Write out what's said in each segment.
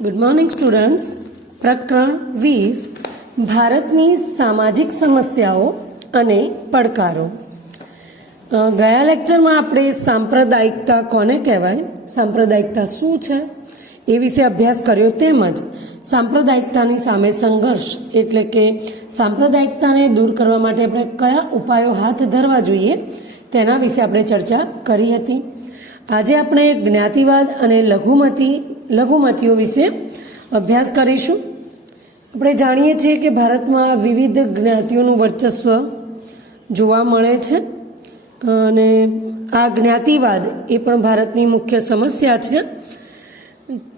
Good morning students. પ્રકરણ 20 ભારતની સામાજિક સમસ્યાઓ અને પડકારો. ગયા લેક્ચરમાં આપણે સાંપ્રદાયિકતા કોને કહેવાય, સાંપ્રદાયિકતા શું છે એ વિશે અભ્યાસ કર્યો, તેમજ સાંપ્રદાયિકતાની સામે સંઘર્ષ એટલે કે સાંપ્રદાયિકતાને દૂર કરવા માટે આપણે કયા ઉપાયો હાથ ધરવા જોઈએ તેના વિશે આપણે ચર્ચા કરી હતી. આજે આપણે જ્ઞાતિવાદ અને લઘુમતીઓ વિશે અભ્યાસ કરીશું. આપણે જાણીએ છીએ કે ભારતમાં વિવિધ જ્ઞાતિઓનું વર્ચસ્વ જોવા મળે છે અને આ જ્ઞાતિવાદ એ પણ ભારતની મુખ્ય સમસ્યા છે.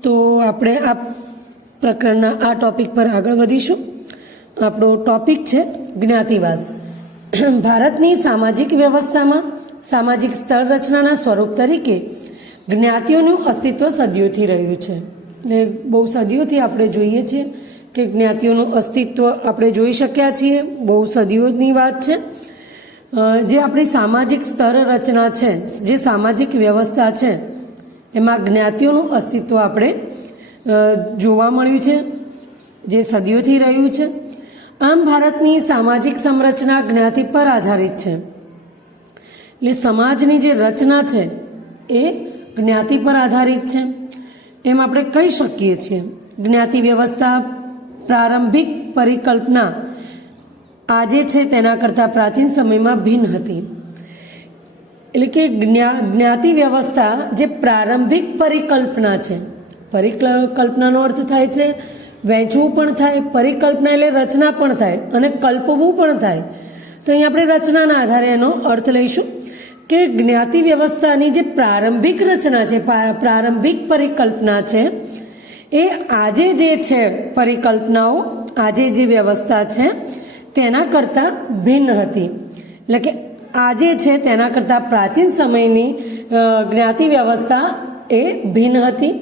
તો આપણે આ પ્રકરણના આ ટોપિક પર આગળ વધીશું. આપણો ટોપિક છે જ્ઞાતિવાદ. ભારતની સામાજિક વ્યવસ્થામાં સામાજિક સ્તર રચનાના સ્વરૂપ તરીકે જ્ઞાતિઓનું અસ્તિત્વ સદીઓથી રહ્યું છે. એટલે બહુ સદીઓથી આપણે જોઈએ છીએ કે જ્ઞાતિઓનું અસ્તિત્વ આપણે જોઈ શક્યા છીએ. બહુ સદીઓની વાત છે. જે આપણી સામાજિક સ્તર રચના છે, જે સામાજિક વ્યવસ્થા છે, એમાં જ્ઞાતિઓનું અસ્તિત્વ આપણે જોવા મળ્યું છે, જે સદીઓથી રહ્યું છે. આમ ભારતની સામાજિક સંરચના જ્ઞાતિ પર આધારિત છે. એટલે સમાજની જે રચના છે એ જ્ઞાતિ પર આધારિત છે એમ આપણે કહી શકીએ છીએ. જ્ઞાતિ વ્યવસ્થા પ્રારંભિક પરિકલ્પના આજે છે તેના કરતાં પ્રાચીન સમયમાં ભિન્ન હતી. એટલે કે જ્ઞાતિ વ્યવસ્થા જે પ્રારંભિક પરિકલ્પના છે, પરિકલ્પનાનો અર્થ થાય છે વહેંચવું પણ થાય, પરિકલ્પના એટલે રચના પણ થાય અને કલ્પવું પણ થાય. તો અહીં આપણે રચનાના આધારે એનો અર્થ લઈશું કે જ્ઞાતિ વ્યવસ્થાની જે પ્રારંભિક રચના છે, પ્રારંભિક પરિકલ્પના છે, એ આજે જે છે પરિકલ્પનાઓ, આજે જે વ્યવસ્થા છે તેના કરતાં ભિન્ન હતી. એટલે કે આજે છે તેના કરતાં પ્રાચીન સમયની જ્ઞાતિ વ્યવસ્થા એ ભિન્ન હતી.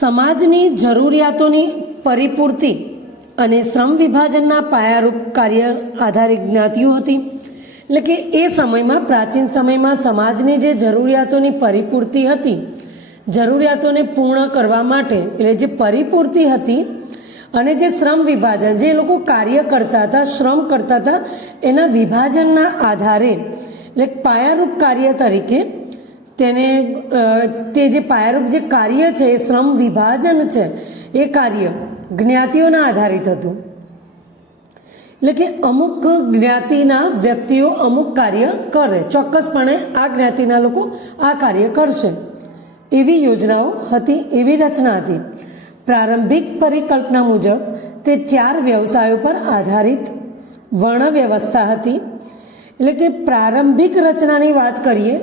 સમાજની જરૂરિયાતોની પરિપૂર્તિ અને શ્રમ વિભાજનના પાયારૂપ કાર્ય આધારિત જ્ઞાતિઓ હતી. એટલે કે એ સમયમાં, પ્રાચીન સમયમાં સમાજની જે જરૂરિયાતોની પરિપૂર્તિ હતી, જરૂરિયાતોને પૂર્ણ કરવા માટે એટલે જે પરિપૂર્તિ હતી, અને જે શ્રમ વિભાજન, જે લોકો કાર્ય કરતા હતા, શ્રમ કરતા હતા, એના વિભાજનના આધારે એટલે પાયારૂપ કાર્ય તરીકે તેને તે જે પાયારૂપ જે કાર્ય છે એ શ્રમ વિભાજન છે, એ કાર્ય જ્ઞાતિઓના આધારિત હતું. એટલે કે અમુક જ્ઞાતિના વ્યક્તિઓ અમુક કાર્ય કરે, ચોક્કસપણે આ જ્ઞાતિના લોકો આ કાર્ય કરશે, એવી યોજનાઓ હતી, એવી રચના હતી. પ્રારંભિક પરિકલ્પના મુજબ તે 4 વ્યવસાયો પર આધારિત વર્ણ વ્યવસ્થા હતી. એટલે કે પ્રારંભિક રચનાની વાત કરીએ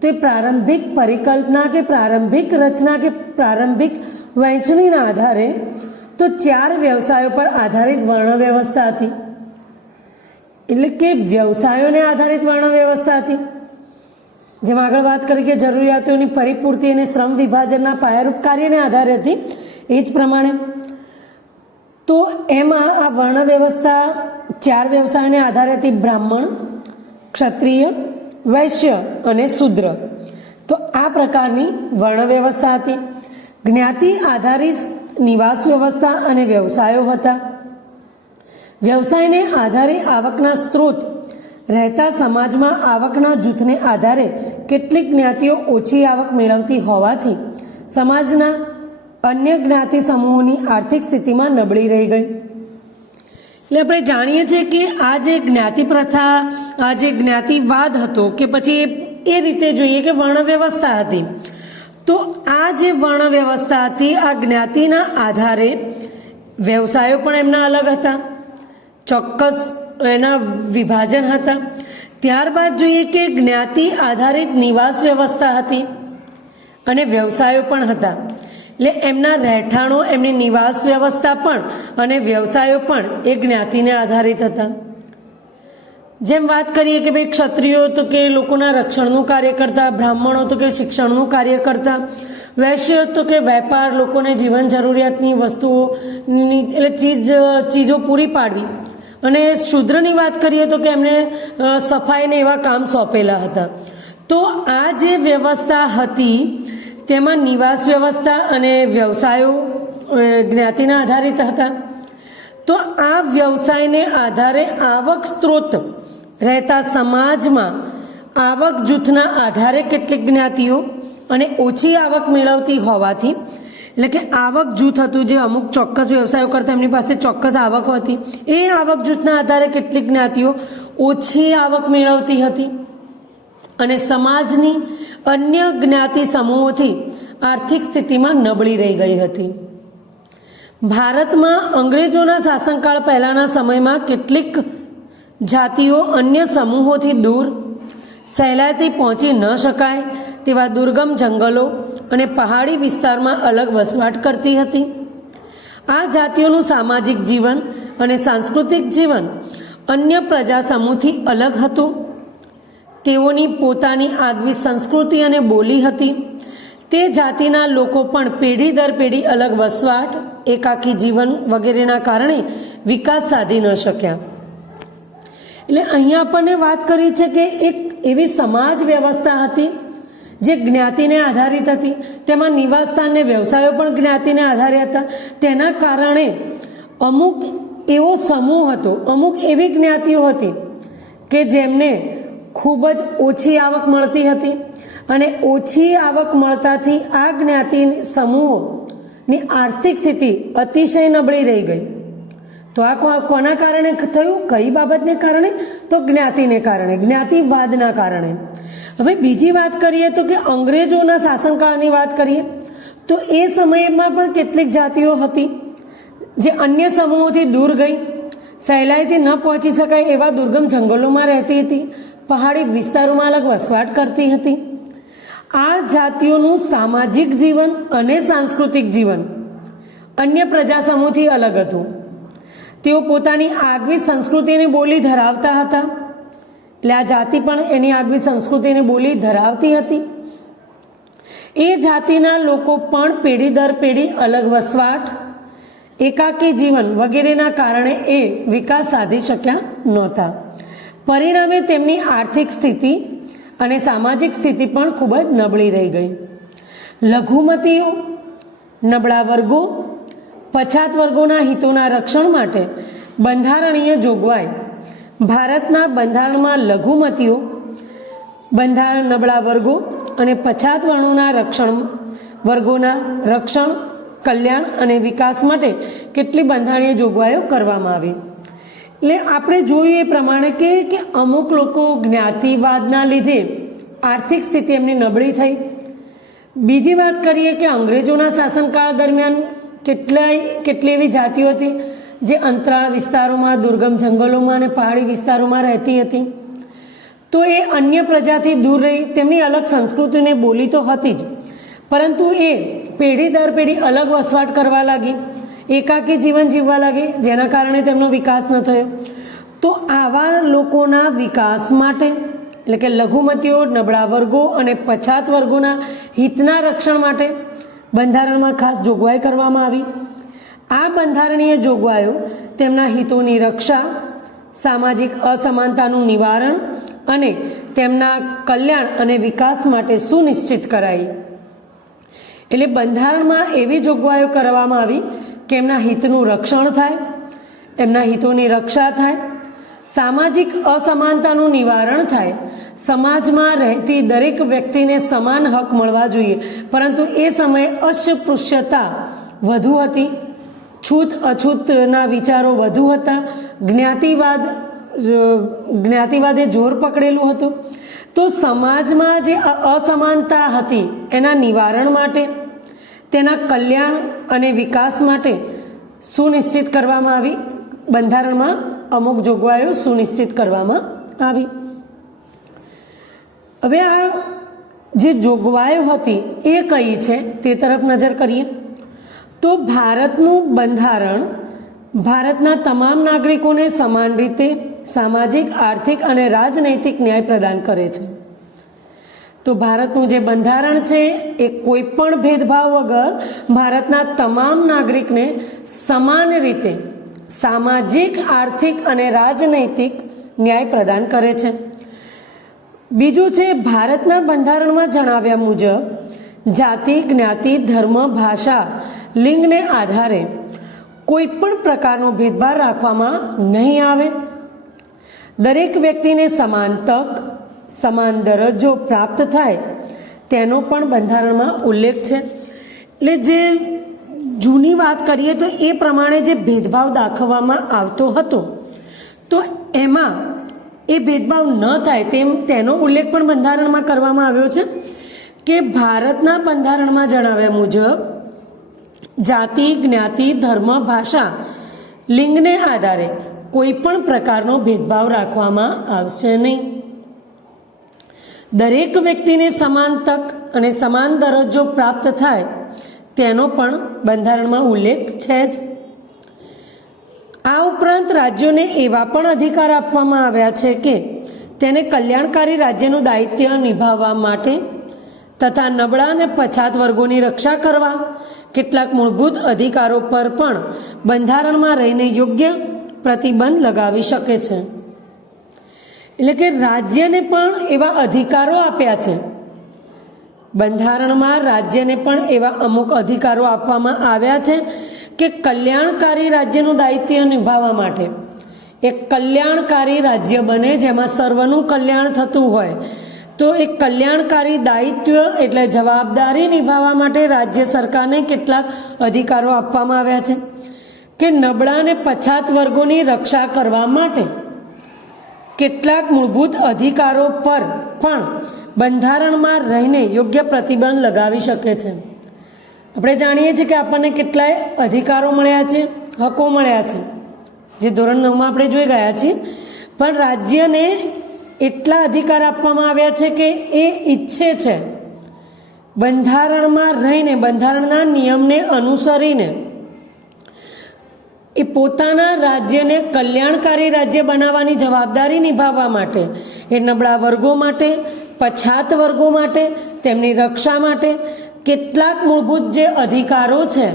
તો એ પ્રારંભિક પરિકલ્પના કે પ્રારંભિક રચના કે પ્રારંભિક વહેંચણીના આધારે તો 4 વ્યવસાયો પર આધારિત વર્ણ વ્યવસ્થા હતી. એટલે કે વ્યવસાયોને આધારિત વર્ણ વ્યવસ્થા હતી. જેમ આગળ વાત કરી કે જરૂરિયાતોની પરિપૂર્તિ અને શ્રમ વિભાજનના પાયારૂપ કાર્યને આધારે હતી, એ જ પ્રમાણે તો એમાં આ વર્ણ વ્યવસ્થા 4 વ્યવસાયોને આધારે હતી: બ્રાહ્મણ, ક્ષત્રિય, વૈશ્ય અને શૂદ્ર. તો આ પ્રકારની વર્ણ વ્યવસ્થા હતી. જ્ઞાતિ આધારિત નિવાસ વ્યવસ્થા અને વ્યવસાયો હતા. વ્યવસાયને આધારે આવકના સ્ત્રોત રહેતા સમાજમાં આવકના જૂથને આધારે કેટલીક જ્ઞાતિઓ ઓછી આવક મેળવતી હોવાથી સમાજના અન્ય જ્ઞાતિ સમૂહોની આર્થિક સ્થિતિમાં નબળી રહી ગઈ. એટલે આપણે જાણીએ છીએ કે આ જે જ્ઞાતિ પ્રથા, આ જે જ્ઞાતિવાદ હતો કે પછી એ રીતે જોઈએ કે વર્ણ વ્યવસ્થા હતી, તો આ જે વર્ણ વ્યવસ્થા હતી, આ જ્ઞાતિના આધારે વ્યવસાયો પણ એમના અલગ હતા, ચોક્કસ એના વિભાજન હતા. ત્યારબાદ જોઈએ કે જ્ઞાતિ આધારિત નિવાસ વ્યવસ્થા હતી અને વ્યવસાયો પણ હતા. એટલે એમના રહેઠાણો, એમની નિવાસ વ્યવસ્થા પણ અને વ્યવસાયો પણ એ જ્ઞાતિને આધારિત હતા. જેમ વાત કરીએ કે ભાઈ ક્ષત્રિયો તો કે લોકોના રક્ષણનું કાર્ય કરતા, બ્રાહ્મણો તો કે શિક્ષણનું કાર્ય કરતા, વૈશ્ય તો કે વેપાર, લોકોને જીવન જરૂરિયાતની વસ્તુઓની એટલે ચીજો પૂરી પાડવી, અને શૂદ્રની વાત કરીએ તો કે એમને સફાઈને એવા કામ સોંપેલા હતા. તો આ જે વ્યવસ્થા હતી તેમાં નિવાસ વ્યવસ્થા અને વ્યવસાયો જ્ઞાતિના આધારિત હતા. તો આ વ્યવસાયને આધારે આવક સ્ત્રોત રહેતા સમાજમાં આવક જૂથના આધારે કેટલીક જ્ઞાતિઓ અને ઓછી આવક મેળવતી હોવાથી, એટલે કે આવક જૂથ હતું જે અમુક ચોક્કસ વ્યવસાયો કરતા એમની પાસે ચોક્કસ આવક હતી, એ આવક જૂથના આધારે કેટલીક જ્ઞાતિઓ ઓછી આવક મેળવતી હતી અને સમાજની અન્ય જ્ઞાતિ સમૂહોથી આર્થિક સ્થિતિમાં નબળી રહી ગઈ હતી. ભારતમાં અંગ્રેજોના શાસનકાળ પહેલાંના સમયમાં કેટલીક જાતિઓ અન્ય સમૂહોથી દૂર, સહેલાઈથી પહોંચી ન શકાય તેવા દુર્ગમ જંગલો અને પહાડી વિસ્તારમાં અલગ વસવાટ કરતી હતી. આ જાતિઓનું સામાજિક જીવન અને સાંસ્કૃતિક જીવન અન્ય પ્રજા સમૂહથી અલગ હતું. તેઓની પોતાની આગવી સંસ્કૃતિ અને બોલી હતી. તે જાતિના લોકો પણ પેઢી દર પેઢી અલગ વસવાટ, એકાકી જીવન વગેરેના કારણે વિકાસ સાધી ન શક્યા. એટલે અહીંયા આપણને વાત કરી છે કે એક એવી સમાજ વ્યવસ્થા હતી જે જ્ઞાતિને આધારિત હતી. તેમાં નિવાસસ્થાન ને વ્યવસાયો પણ જ્ઞાતિને આધારે હતા. તેના કારણે અમુક એવો સમૂહ હતો, અમુક એવી જ્ઞાતિઓ હતી કે જેમને ખૂબ જ ઓછી આવક મળતી હતી અને ઓછી આવક મળતાથી આ જ્ઞાતિ સમૂહોની આર્થિક સ્થિતિ અતિશય નબળી રહી ગઈ. તો આ કોના કારણે થયું? કઈ બાબતને કારણે? તો જ્ઞાતિને કારણે, જ્ઞાતિવાદના કારણે. હવે બીજી વાત કરીએ તો કે અંગ્રેજોના શાસનકાળની વાત કરીએ તો એ સમયમાં પણ કેટલીક જાતિઓ હતી જે અન્ય સમૂહોથી દૂર ગઈ, સહેલાઈથી ન પહોંચી શકાય એવા દુર્ગમ જંગલોમાં રહેતી હતી, પહાડી વિસ્તારોમાં અલગ વસવાટ કરતી હતી. આ જાતિઓનું સામાજિક જીવન અને સાંસ્કૃતિક જીવન અન્ય પ્રજા સમૂહથી અલગ હતું. તેઓ પોતાની આગવી સંસ્કૃતિની બોલી ધરાવતા હતા. એટલે આ જાતિ પણ એની આગવી સંસ્કૃતિની બોલી ધરાવતી હતી. એ જાતિના લોકો પણ પેઢી દર પેઢી અલગ વસવાટ, એકાકી જીવન વગેરેના કારણે એ વિકાસ સાધી શક્યા નહોતા. પરિણામે તેમની આર્થિક સ્થિતિ અને સામાજિક સ્થિતિ પણ ખૂબ જ નબળી રહી ગઈ. લઘુમતીઓ, નબળા વર્ગો, પછાત વર્ગોના હિતોના રક્ષણ માટે બંધારણીય જોગવાઈ. ભારતના બંધારણમાં લઘુમતીઓ, નબળા વર્ગો અને પછાત વર્ગોના રક્ષણ, કલ્યાણ અને વિકાસ માટે કેટલી બંધારણીય જોગવાઈઓ કરવામાં આવી. એટલે આપણે જોયું એ પ્રમાણે કે અમુક લોકો જ્ઞાતિવાદના લીધે આર્થિક સ્થિતિ એમની નબળી થઈ. બીજી વાત કરીએ કે અંગ્રેજોના શાસનકાળ દરમિયાન કેટલી એવી જાતિઓ હતી જે અંતરાળ વિસ્તારોમાં, દુર્ગમ જંગલોમાં અને પહાડી વિસ્તારોમાં રહેતી હતી. તો એ અન્ય પ્રજાથી દૂર રહી. તેમની અલગ સંસ્કૃતિને બોલી તો હતી જ, પરંતુ એ પેઢી દર પેઢી અલગ વસવાટ કરવા લાગી, એકાકી જીવન જીવવા લાગી, જેના કારણે તેમનો વિકાસ ન થયો. તો આવા લોકોના વિકાસ માટે, એટલે કે લઘુમતીઓ, નબળા વર્ગો અને પછાત વર્ગોના હિતના રક્ષણ માટે બંધારણમાં ખાસ જોગવાઈ કરવામાં આવી. આ બંધારણીય જોગવાઈઓ તેમના હિતોની રક્ષા, સામાજિક અસમાનતાનું નિવારણ અને તેમના કલ્યાણ અને વિકાસ માટે સુનિશ્ચિત કરાઈ. એટલે બંધારણમાં એવી જોગવાઈઓ કરવામાં આવી કે એમના હિતનું રક્ષણ થાય, એમના હિતોની રક્ષા થાય, સામાજિક અસમાનતાનું નિવારણ થાય, સમાજમાં રહેતી દરેક વ્યક્તિને સમાન હક મળવા જોઈએ. પરંતુ એ સમયે અસ્પૃશ્યતા વધુ હતી, છૂત અછૂતના વિચારો વધુ હતા, જ્ઞાતિવાદે જોર પકડેલું હતું. તો સમાજમાં જે અસમાનતા હતી એના નિવારણ માટે, તેના કલ્યાણ અને વિકાસ માટે સુનિશ્ચિત કરવામાં આવી. બંધારણમાં અમુક જોગવાઈઓ સુનિશ્ચિત કરવામાં આવી. હવે આ જે જોગવાઈઓ હતી એ કઈ છે તે તરફ નજર કરીએ તો ભારતનું બંધારણ ભારતના તમામ નાગરિકોને સમાન રીતે સામાજિક, આર્થિક અને રાજનૈતિક ન્યાય પ્રદાન કરે છે. તો ભારતનું જે બંધારણ છે એ કોઈ પણ ભેદભાવ વગર ભારતના તમામ નાગરિકને સમાન રીતે સામાજિક, આર્થિક અને રાજનૈતિક ન્યાય પ્રદાન કરે છે. બીજું છે, ભારતના બંધારણમાં જણાવ્યા મુજબ જાતિ, જ્ઞાતિ, ધર્મ, ભાષા, લિંગને આધારે કોઈ પણ પ્રકારનો ભેદભાવ રાખવામાં નહીં આવે. દરેક વ્યક્તિને સમાન તક, સમાન દરજ્જો પ્રાપ્ત થાય તેનો પણ બંધારણમાં ઉલ્લેખ છે. એટલે જે જૂની વાત કરીએ તો એ પ્રમાણે જે ભેદભાવ દાખવવામાં આવતો હતો તો એમાં એ ભેદભાવ ન થાય તેનો ઉલ્લેખ પણ બંધારણમાં કરવામાં આવ્યો છે કે ભારતના બંધારણમાં જણાવ્યા મુજબ જાતિ, જ્ઞાતિ, ધર્મ, ભાષા, લિંગને આધારે કોઈ પણ પ્રકારનો ભેદભાવ રાખવામાં આવશે નહીં. દરેક વ્યક્તિને સમાન તક અને સમાન દરજ્જો પ્રાપ્ત થાય તેનો પણ બંધારણમાં ઉલ્લેખ છે જ. આ ઉપરાંત રાજ્યોને એવા પણ અધિકાર આપવામાં આવ્યા છે કે તેને કલ્યાણકારી રાજ્યનું દાયિત્વ નિભાવવા માટે તથા નબળા અને પછાત વર્ગોની રક્ષા કરવા કેટલાક મૂળભૂત અધિકારો પર પણ બંધારણમાં રહીને યોગ્ય પ્રતિબંધ લગાવી શકે છે. એટલે કે રાજ્યને પણ એવા અધિકારો આપ્યા છે. બંધારણમાં રાજ્યને પણ એવા અમુક અધિકારો આપવામાં આવ્યા છે કે કલ્યાણકારી રાજ્યનું દાયિત્વ નિભાવવા માટે એક કલ્યાણકારી રાજ્ય બને જેમાં સર્વનું કલ્યાણ થતું હોય તો એક કલ્યાણકારી દાયિત્વ એટલે જવાબદારી નિભાવવા માટે રાજ્ય સરકારને કેટલાક અધિકારો આપવામાં આવ્યા છે કે નબળા અને પછાત વર્ગોની રક્ષા કરવા માટે કેટલાક મૂળભૂત અધિકારો પર પણ બંધારણમાં રહીને યોગ્ય પ્રતિબંધ લગાવી શકે છે. આપણે જાણીએ છીએ કે આપણને કેટલાય અધિકારો મળ્યા છે, હકો મળ્યા છે, જે ધોરણ 9માં આપણે જોઈ ગયા છીએ. પણ રાજ્યને એટલા અધિકાર આપવામાં આવ્યા છે કે એ ઈચ્છે છે બંધારણમાં રહીને બંધારણના નિયમને અનુસરીને એ પોતાના રાજ્યને કલ્યાણકારી રાજ્ય બનાવવાની જવાબદારી નિભાવવા માટે એ નબળા વર્ગો માટે, પછાત વર્ગો માટે, તેમની રક્ષા માટે કેટલાક મૂળભૂત જે અધિકારો છે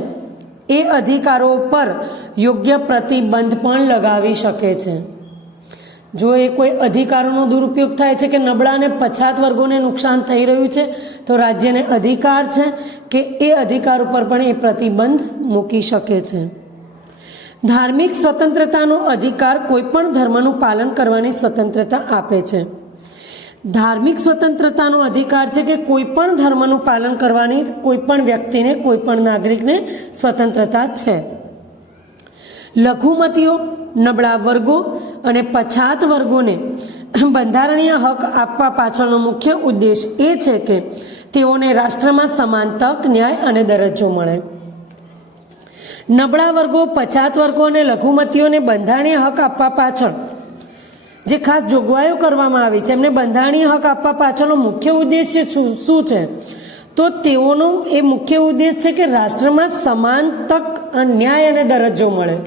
એ અધિકારો પર યોગ્ય પ્રતિબંધ પણ લગાવી શકે છે. જો એ કોઈ અધિકારોનો દુરુપયોગ થાય છે કે નબળા અને પછાત વર્ગોને નુકસાન થઈ રહ્યું છે તો રાજ્યને અધિકાર છે કે એ અધિકાર ઉપર પણ એ પ્રતિબંધ મૂકી શકે છે. ધાર્મિક સ્વતંત્રતાનો અધિકાર કોઈ પણ ધર્મનું પાલન કરવાની સ્વતંત્રતા આપે છે. ધાર્મિક સ્વતંત્રતાનો અધિકાર છે કે કોઈ પણ ધર્મનું પાલન કરવાની કોઈ પણ વ્યક્તિને, કોઈ પણ નાગરિકને સ્વતંત્રતા છે. લઘુમતીઓ, નબળા વર્ગો અને પછાત વર્ગોને બંધારણીય હક આપવા પાછળનો મુખ્ય ઉદ્દેશ એ છે કે તેઓને રાષ્ટ્રમાં સમાન તક, ન્યાય અને દરજ્જો મળે. નબળા વર્ગો, પછાત વર્ગો અને લઘુમતીઓને બંધારણીય હક આપવા પાછળ જે ખાસ જોગવાઈઓ કરવામાં આવી છે એમને બંધારણીય હક આપવા પાછળનો મુખ્ય ઉદ્દેશ શું છે તો તેઓનો એ મુખ્ય ઉદ્દેશ છે કે રાષ્ટ્રમાં સમાન તક, ન્યાય અને દરજ્જો મળે.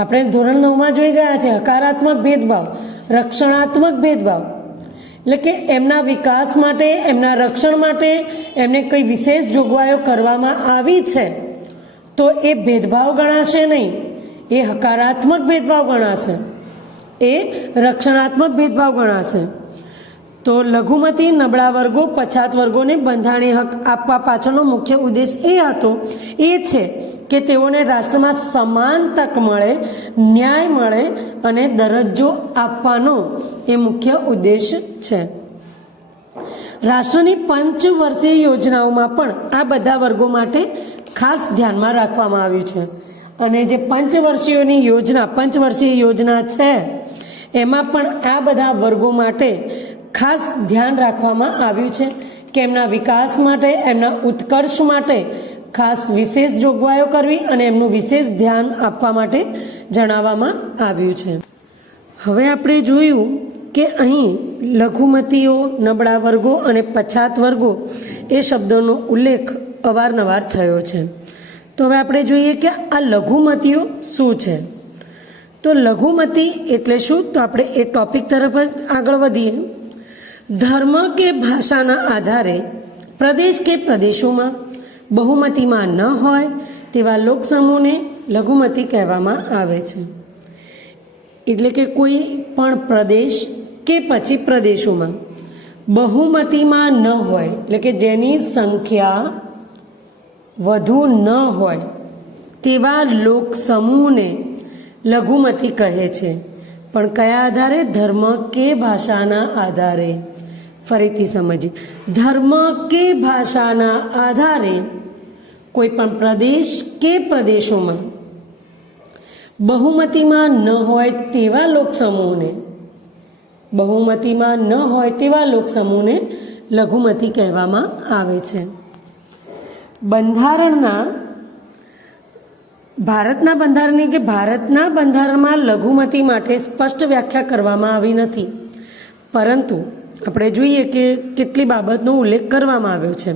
આપણે ધોરણ 9માં જોઈ ગયા છે હકારાત્મક ભેદભાવ, રક્ષણાત્મક ભેદભાવ, એટલે કે એમના વિકાસ માટે, એમના રક્ષણ માટે એમને કઈ વિશેષ જોગવાઈઓ કરવામાં આવી છે તો એ ભેદભાવ ગણાશે નહીં, એ હકારાત્મક ભેદભાવ ગણાશે, એ રક્ષણાત્મક ભેદભાવ ગણાશે. તો લઘુમતી, નબળા વર્ગો, પછાત વર્ગોને બંધારણીય હક આપવા પાછળનો મુખ્ય ઉદ્દેશ એ હતો એ છે કે તેઓને રાષ્ટ્રમાં સમાન તક મળે, ન્યાય મળે અને દરજ્જો આપવાનો એ મુખ્ય ઉદ્દેશ છે. રાષ્ટ્રની પંચવર્ષીય યોજનાઓમાં પણ આ બધા વર્ગો માટે ખાસ ધ્યાનમાં રાખવામાં આવ્યું છે. અને જે પંચવર્ષીય યોજના છે એમાં પણ આ બધા વર્ગો માટે ખાસ ધ્યાન રાખવામાં આવ્યું છે કે એમના વિકાસ માટે, એમના ઉત્કર્ષ માટે ખાસ વિશેષ જોગવાઈઓ કરવી અને એમનું વિશેષ ધ્યાન આપવા માટે જણાવવામાં આવ્યું છે. હવે આપણે જોયું કે અહીં લઘુમતીઓ, નબળા વર્ગો અને પછાત વર્ગો એ શબ્દોનો ઉલ્લેખ અવારનવાર થયો છે. તો હવે આપણે જોઈએ કે આ લઘુમતીઓ શું છે. તો લઘુમતી એટલે શું, તો આપણે એ ટોપિક તરફ જ આગળ વધીએ. ધર્મ કે ભાષાના આધારે પ્રદેશ કે પ્રદેશોમાં બહુમતીમાં ન હોય તેવા લોકસમૂહને લઘુમતી કહેવામાં આવે છે. એટલે કે કોઈ પણ પ્રદેશ કે પછી પ્રદેશોમાં બહુમતીમાં ન હોય એટલે કે જેની સંખ્યા વધુ ન હોય તેવા લોક સમૂહને લઘુમતી કહે છે, પણ કયા આધારે? ધર્મ કે ભાષાના આધારે. ફરીથી સમજીએ, ધર્મ કે ભાષાના આધારે કોઈ પણ પ્રદેશ કે પ્રદેશોમાં બહુમતીમાં ન હોય તેવા લોકસમૂહને સમૂહને લઘુમતી કહેવામાં આવે છે. ભારતના બંધારણમાં લઘુમતી માટે સ્પષ્ટ વ્યાખ્યા કરવામાં આવી નથી, પરંતુ આપણે જોઈએ કે કેટલી બાબતનો ઉલ્લેખ કરવામાં આવ્યો છે.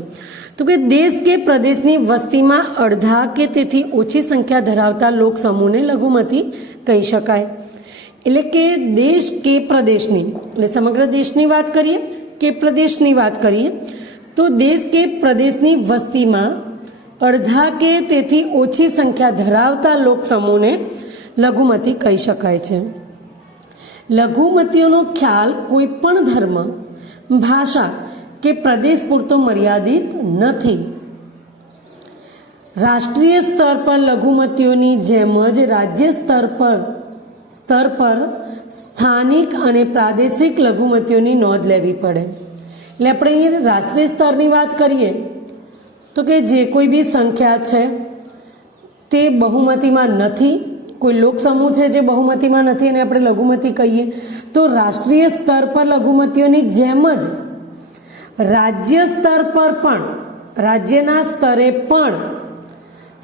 તો કે દેશ કે પ્રદેશની વસ્તીમાં અડધા કે તેથી ઓછી સંખ્યા ધરાવતા લોક સમૂહને લઘુમતી કહી શકાય. એટલે કે દેશ કે પ્રદેશની, એટલે સમગ્ર દેશની વાત કરીએ કે પ્રદેશની વાત કરીએ, તો દેશ કે પ્રદેશની વસ્તીમાં અડધા કે તેથી ઓછી સંખ્યા ધરાવતા લોક સમૂહને લઘુમતી કહી શકાય છે. લઘુમતીઓનો ખ્યાલ કોઈ પણ ધર્મ, ભાષા કે પ્રદેશ પૂરતો મર્યાદિત નથી. રાષ્ટ્રીય સ્તર પર લઘુમતીઓની જેમ જ રાજ્ય સ્તર પર સ્થાનિક અને પ્રાદેશિક લઘુમતીઓની નોંધ લેવી પડે. એટલે આપણે અહીંયા રાષ્ટ્રીય સ્તરની વાત કરીએ તો કે જે કોઈ બી સંખ્યા છે તે બહુમતીમાં નથી, કોઈ લોક સમૂહ છે જે બહુમતીમાં નથી અને આપણે લઘુમતી કહીએ, તો રાષ્ટ્રીય સ્તર પર લઘુમતીઓની જેમ જ રાજ્ય સ્તર પર પણ, રાજ્યના સ્તરે પણ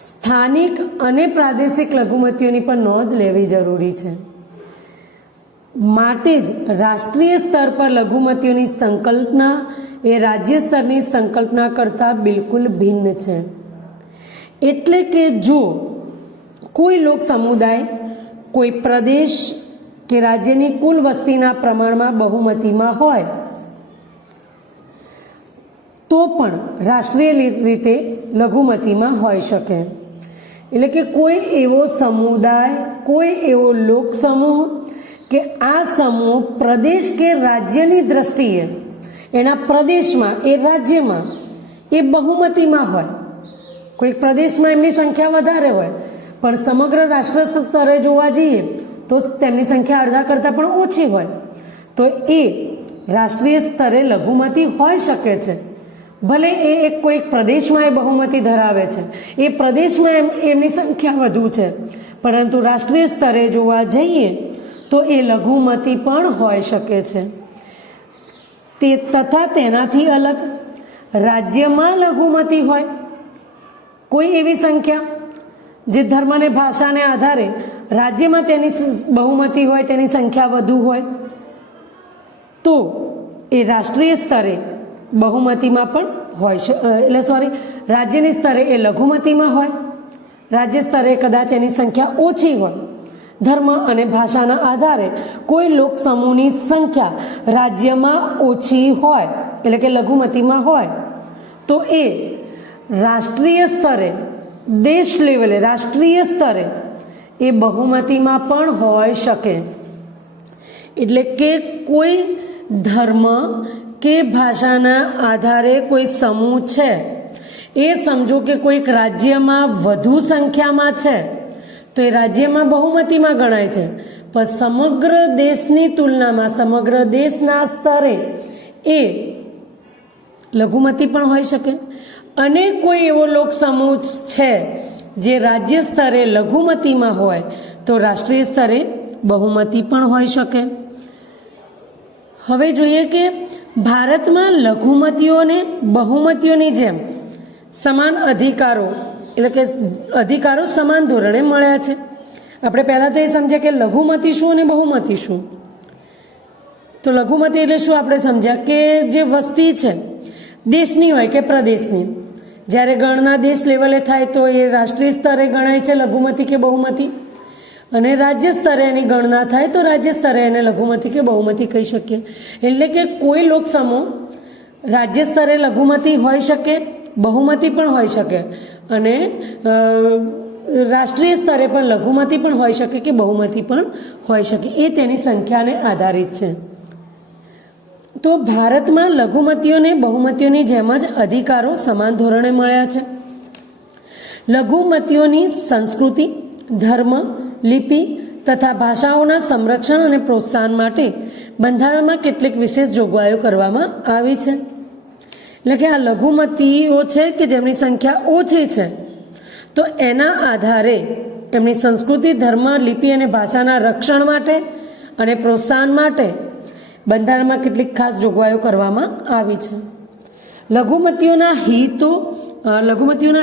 સ્થાનિક અને પ્રાદેશિક લઘુમતીઓની પણ નોંધ લેવી જરૂરી છે. માટે જ રાષ્ટ્રીય સ્તર પર લઘુમતીઓની સંકલ્પના એ રાજ્ય સ્તરની સંકલ્પના કરતાં બિલકુલ ભિન્ન છે. એટલે કે જો કોઈ લોક સમુદાય કોઈ પ્રદેશ કે રાજ્યની કુલ વસ્તીના પ્રમાણમાં બહુમતીમાં હોય તો પણ રાષ્ટ્રીય રીતે લઘુમતીમાં હોઈ શકે. એટલે કે કોઈ એવો સમુદાય, કોઈ એવો લોક સમૂહ કે આ સમૂહ પ્રદેશ કે રાજ્યની દ્રષ્ટિએ એના પ્રદેશમાં, એ રાજ્યમાં એ બહુમતીમાં હોય. કોઈક પ્રદેશમાં એમની સંખ્યા વધારે હોય પણ સમગ્ર રાષ્ટ્ર સ્તરે જોવા જઈએ તો તેમની સંખ્યા અડધા કરતાં પણ ઓછી હોય, તો એ રાષ્ટ્રીય સ્તરે લઘુમતી હોઈ શકે છે. ભલે એ કોઈક પ્રદેશમાં એ બહુમતી ધરાવે છે, એ પ્રદેશમાં એમની સંખ્યા વધુ છે, પરંતુ રાષ્ટ્રીય સ્તરે જોવા જઈએ તો એ લઘુમતી પણ હોઈ શકે છે. તથા તેનાથી અલગ રાજ્યમાં લઘુમતી હોય કોઈ એવી સંખ્યા જે ધર્મ અને ભાષાને આધારે રાજ્યમાં તેની બહુમતી હોય, તેની સંખ્યા વધુ હોય, તો એ રાષ્ટ્રીય સ્તરે બહુમતીમાં પણ હોય, રાજ્યની સ્તરે એ લઘુમતીમાં હોય, રાજ્ય સ્તરે કદાચ એની સંખ્યા ઓછી હોય. ધર્મ અને ભાષાના આધારે કોઈ લોક સમૂહની સંખ્યા રાજ્યમાં ઓછી હોય એટલે કે લઘુમતીમાં હોય તો એ રાષ્ટ્રીય સ્તરે, દેશ લેવલે, રાષ્ટ્રીય સ્તરે એ બહુમતીમાં પણ હોઈ શકે. એટલે કે કોઈ ધર્મ કે ભાષાના આધારે કોઈ સમૂહ છે, એ સમજો કે કોઈક રાજ્યમાં વધુ સંખ્યામાં છે તો એ રાજ્યમાં બહુમતીમાં ગણાય છે, પણ સમગ્ર દેશની તુલનામાં, સમગ્ર દેશના સ્તરે એ લઘુમતી પણ હોઈ શકે. અને કોઈ એવો લોક સમૂહ છે જે રાજ્ય સ્તરે લઘુમતીમાં હોય તો રાષ્ટ્રીય સ્તરે બહુમતી પણ હોઈ શકે. હવે જોઈએ કે ભારતમાં લઘુમતીઓને બહુમતીઓની જેમ સમાન અધિકારો, એટલે કે અધિકારો સમાન ધોરણે મળ્યા છે. આપણે પહેલાં તો એ સમજ્યા કે લઘુમતી શું અને બહુમતી શું. તો લઘુમતી એટલે શું આપણે સમજ્યા કે જે વસ્તી છે દેશની હોય કે પ્રદેશની, જ્યારે ગણના દેશ લેવલે થાય તો એ રાષ્ટ્રીય સ્તરે ગણાય છે લઘુમતી કે બહુમતી, અને રાજ્ય સ્તરે એની ગણના થાય તો રાજ્ય સ્તરે એને લઘુમતી કે બહુમતી કહી શકીએ. એટલે કે કોઈ લોક સમૂહ રાજ્ય સ્તરે લઘુમતી હોઈ શકે, બહુમતી પણ હોઈ શકે, અને રાષ્ટ્રીય સ્તરે પણ લઘુમતી પણ હોઈ શકે કે બહુમતી પણ હોઈ શકે. એ તેની સંખ્યાને આધારિત છે. તો ભારતમાં લઘુમતીઓને બહુમતીઓની જેમ જ અધિકારો સમાન ધોરણે મળ્યા છે. લઘુમતીઓની સંસ્કૃતિ, ધર્મ, લિપિ તથા ભાષાઓના સંરક્ષણ અને પ્રોત્સાહન માટે બંધારણમાં કેટલીક વિશેષ જોગવાઈઓ કરવામાં આવી છે. એટલે કે આ લઘુમતીઓ છે કે જેમની સંખ્યા ઓછી છે, તો એના આધારે એમની સંસ્કૃતિ, ધર્મ, લિપિ અને ભાષાના રક્ષણ માટે અને પ્રોત્સાહન માટે બંધારણમાં કેટલીક ખાસ જોગવાઈઓ કરવામાં આવી છે. લઘુમતીઓના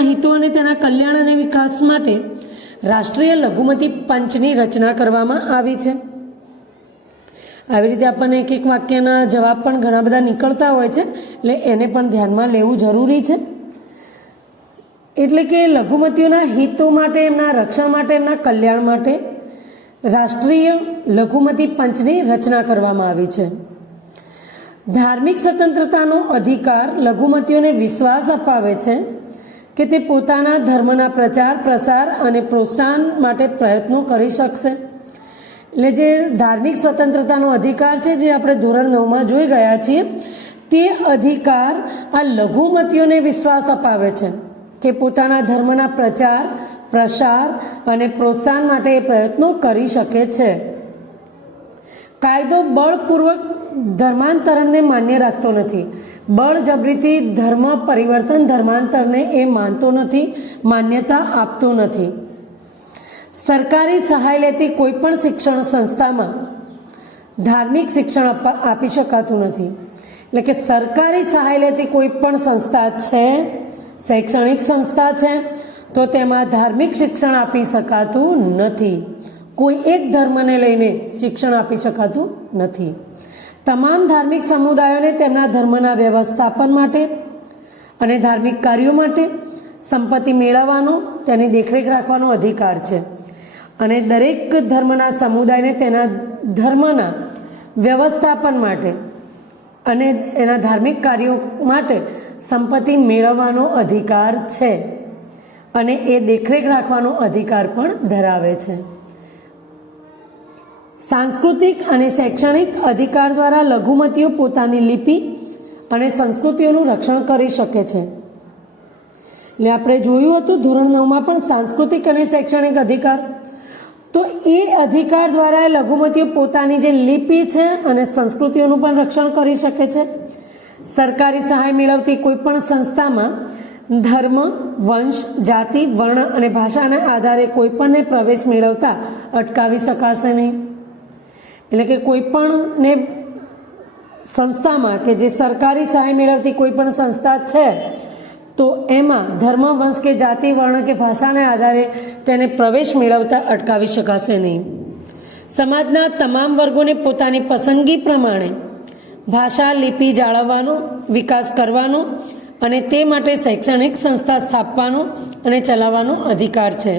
હિતો અને તેના કલ્યાણ અને વિકાસ માટે રાષ્ટ્રીય લઘુમતી પંચની રચના કરવામાં આવી છે. આવી રીતે આપણને એક એક વાક્યના જવાબ પણ ઘણા બધા નીકળતા હોય છે, એટલે એને પણ ધ્યાનમાં લેવું જરૂરી છે. એટલે કે લઘુમતીઓના હિતો માટે, એમના રક્ષણ માટે, એમના કલ્યાણ માટે રાષ્ટ્રીય લઘુમતી પંચની રચના કરવામાં આવી છે. ધાર્મિક સ્વતંત્રતાનો અધિકાર લઘુમતીઓને વિશ્વાસ અપાવે છે કે તે પોતાના ધર્મના પ્રચાર, પ્રસાર અને પ્રોત્સાહન માટે પ્રયત્નો કરી શકશે. એટલે જે ધાર્મિક સ્વતંત્રતાનો અધિકાર છે, જે આપણે ધોરણ 9માં જોઈ ગયા છીએ, તે અધિકાર આ લઘુમતીઓને વિશ્વાસ અપાવે છે કે પોતાના ધર્મના પ્રચાર, પ્રસાર અને પ્રોત્સાહન માટે એ પ્રયત્નો કરી શકે છે. કાયદો બળપૂર્વક ધર્માંતરણને માન્ય રાખતો નથી. બળજબરીથી ધર્મ પરિવર્તન, ધર્માંતરને એ માનતો નથી, માન્યતા આપતો નથી. સરકારી સહાય લેતી કોઈ પણ શિક્ષણ સંસ્થામાં ધાર્મિક શિક્ષણ આપી શકાતું નથી. એટલે કે સરકારી સહાય લેતી કોઈ પણ સંસ્થા છે, શૈક્ષણિક સંસ્થા છે, તો તેમાં ધાર્મિક શિક્ષણ આપી શકાતું નથી. કોઈ એક ધર્મને લઈને શિક્ષણ આપી શકાતું નથી. તમામ ધાર્મિક સમુદાયોને તેમના ધર્મના વ્યવસ્થાપન માટે અને ધાર્મિક કાર્યો માટે સંપત્તિ મેળવવાનો, તેની દેખરેખ રાખવાનો અધિકાર છે. અને દરેક ધર્મના સમુદાયને તેના ધર્મના વ્યવસ્થાપન માટે અને એના ધાર્મિક કાર્યો માટે સંપત્તિ મેળવવાનો અધિકાર છે અને એ દેખરેખ રાખવાનો અધિકાર પણ ધરાવે છે. સાંસ્કૃતિક અને શૈક્ષણિક અધિકાર દ્વારા લઘુમતીઓ પોતાની લિપિ અને સંસ્કૃતિઓનું રક્ષણ કરી શકે છે. એટલે આપણે જોયું હતું ધોરણ 9માં પણ સાંસ્કૃતિક અને શૈક્ષણિક અધિકાર, તો એ અધિકાર દ્વારા લઘુમતીઓ પોતાની જે લિપિ છે અને સંસ્કૃતિઓનું પણ રક્ષણ કરી શકે છે. સરકારી સહાય મેળવતી કોઈ પણ સંસ્થામાં ધર્મ, વંશ, જાતિ, વર્ણ અને ભાષાના આધારે કોઈ પણને પ્રવેશ મેળવતા અટકાવી શકાશે નહીં. એટલે કે કોઈ પણને સંસ્થામાં કે જે સરકારી સહાય મેળવતી કોઈ પણ સંસ્થા છે, તો એમાં ધર્મ, વંશ કે જાતિ, વર્ણ કે ભાષાના આધારે તેને પ્રવેશ મેળવતા અટકાવી શકાશે નહીં. સમાજના તમામ વર્ગોને પોતાની પસંદગી પ્રમાણે ભાષા, લિપિ જાળવવાનો, વિકાસ કરવાનો અને તે માટે શૈક્ષણિક સંસ્થા સ્થાપવાનો અને ચલાવવાનો અધિકાર છે.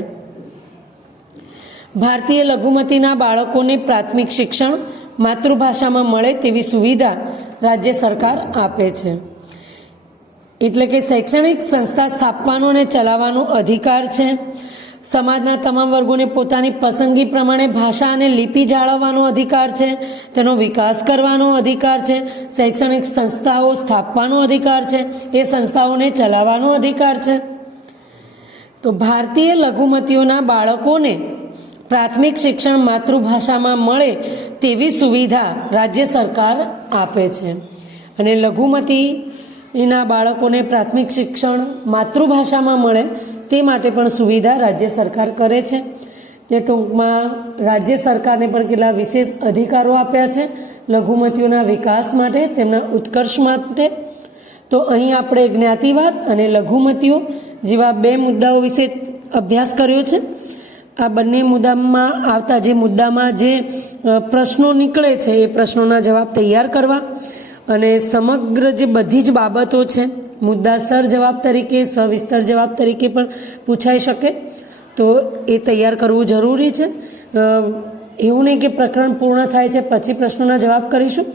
ભારતીય લઘુમતીના બાળકોને પ્રાથમિક શિક્ષણ માતૃભાષામાં મળે તેવી સુવિધા રાજ્ય સરકાર આપે છે. એટલે કે શૈક્ષણિક સંસ્થા સ્થાપવાનો અને ચલાવવાનો અધિકાર છે. સમાજના તમામ વર્ગોને પોતાની પસંદગી પ્રમાણે ભાષા અને લિપિ જાળવવાનો અધિકાર છે. તેનો વિકાસ કરવાનો અધિકાર છે. શૈક્ષણિક સંસ્થાઓ સ્થાપવાનો અધિકાર છે. એ સંસ્થાઓને ચલાવવાનો અધિકાર છે. તો ભારતીય લઘુમતીઓના બાળકોને પ્રાથમિક શિક્ષણ માતૃભાષામાં મળે તેવી સુવિધા રાજ્ય સરકાર આપે છે. અને લઘુમતીના બાળકોને પ્રાથમિક શિક્ષણ માતૃભાષામાં મળે તે માટે પણ સુવિધા રાજ્ય સરકાર કરે છે. ને ટૂંકમાં રાજ્ય સરકારને પણ કેટલા વિશેષ અધિકારો આપ્યા છે લઘુમતીઓના વિકાસ માટે, તેમના ઉત્કર્ષ માટે. તો અહીં આપણે જ્ઞાતિવાદ અને લઘુમતીઓ જેવા બે મુદ્દાઓ વિશે અભ્યાસ કર્યો છે. આ બંને મુદ્દામાં આવતા જે મુદ્દામાં જે પ્રશ્નો નીકળે છે એ પ્રશ્નોના જવાબ તૈયાર કરવા અને સમગ્ર જે બધી જ બાબતો છે મુદ્દાસર જવાબ તરીકે, સવિસ્તર જવાબ તરીકે પણ પૂછાઈ શકે, તો એ તૈયાર કરવું જરૂરી છે. એવું નહીં કે પ્રકરણ પૂર્ણ થાય છે પછી પ્રશ્નોના જવાબ કરીશું.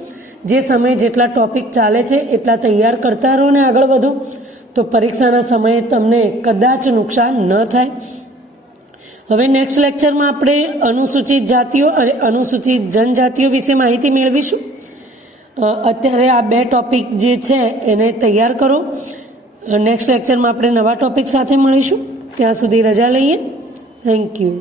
જે સમયે જેટલા ટોપિક ચાલે છે એટલા તૈયાર કરતા રહો ને આગળ વધો, તો પરીક્ષાના સમયે તમને કદાચ નુકસાન ન થાય. હવે નેક્સ્ટ લેક્ચરમાં આપણે અનુસૂચિત જાતિઓ અને અનુસૂચિત જનજાતિઓ વિશે માહિતી મેળવીશું. અત્યારે આ 2 ટોપિક જે છે એને તૈયાર કરો. નેક્સ્ટ લેક્ચરમાં આપણે નવા ટોપિક સાથે મળીશું. ત્યાં સુધી રજા લઈએ. Thank you.